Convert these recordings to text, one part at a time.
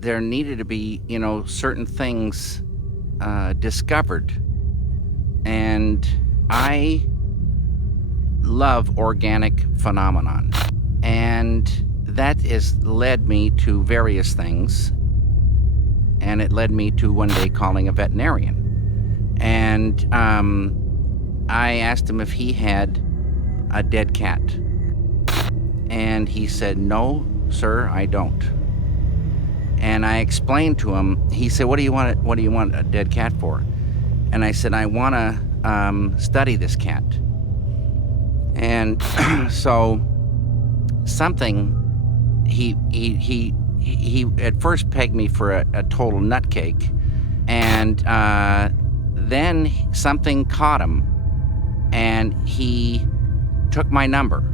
there needed to be, certain things discovered. And I love organic phenomenon. And that has led me to various things. And it led me to one day calling a veterinarian. And I asked him if he had a dead cat. And he said, "No, sir, I don't." And I explained to him. He said, What do you want a dead cat for?" And I said, "I want to study this cat." And so something, he at first pegged me for a total nutcake, and then something caught him, and he took my number.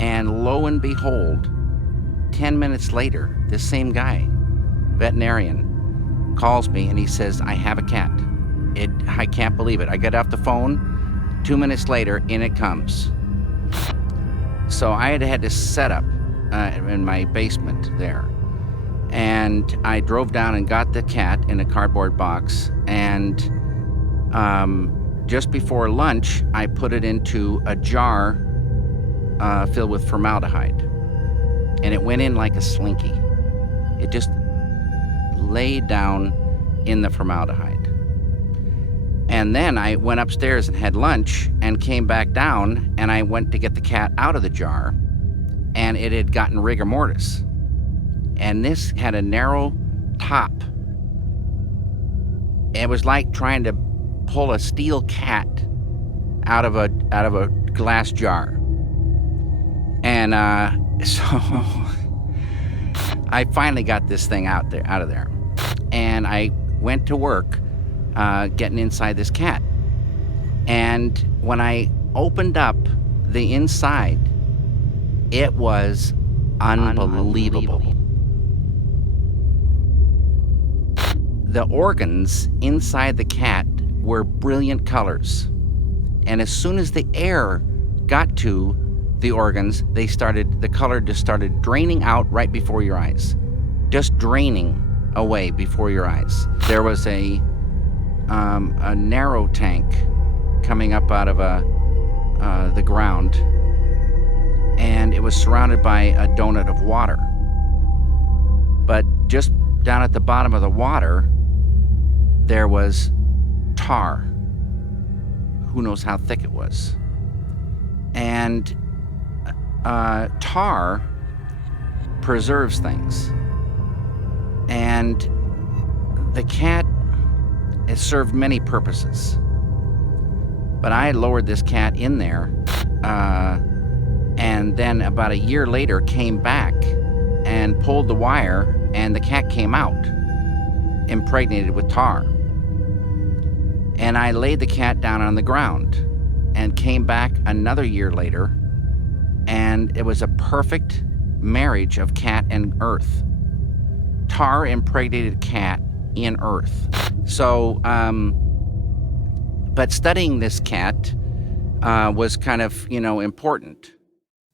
And lo and behold, 10 minutes later, this same guy, veterinarian, calls me and he says, "I have a cat." I can't believe it. I get off the phone, 2 minutes later, in it comes. So I had to set up in my basement there. And I drove down and got the cat in a cardboard box. And just before lunch, I put it into a jar filled with formaldehyde. And it went in like a slinky. It just laid down in the formaldehyde. And then I went upstairs and had lunch and came back down, and I went to get the cat out of the jar, and it had gotten rigor mortis. And this had a narrow top. It was like trying to pull a steel cat out of a glass jar. And so I finally got this thing out of there. And I went to work getting inside this cat. And when I opened up the inside, it was unbelievable. The organs inside the cat were brilliant colors. And as soon as the air got to the organs, the color just started draining out right before your eyes. Just draining away before your eyes. There was a narrow tank coming up out of the ground, and it was surrounded by a donut of water. But just down at the bottom of the water, there was tar. Who knows how thick it was? And tar preserves things. And the cat, it served many purposes. But I lowered this cat in there, and then about a year later came back and pulled the wire, and the cat came out, impregnated with tar. And I laid the cat down on the ground and came back another year later, and it was a perfect marriage of cat and earth. Tar impregnated cat in earth. So, but studying this cat was kind of, important.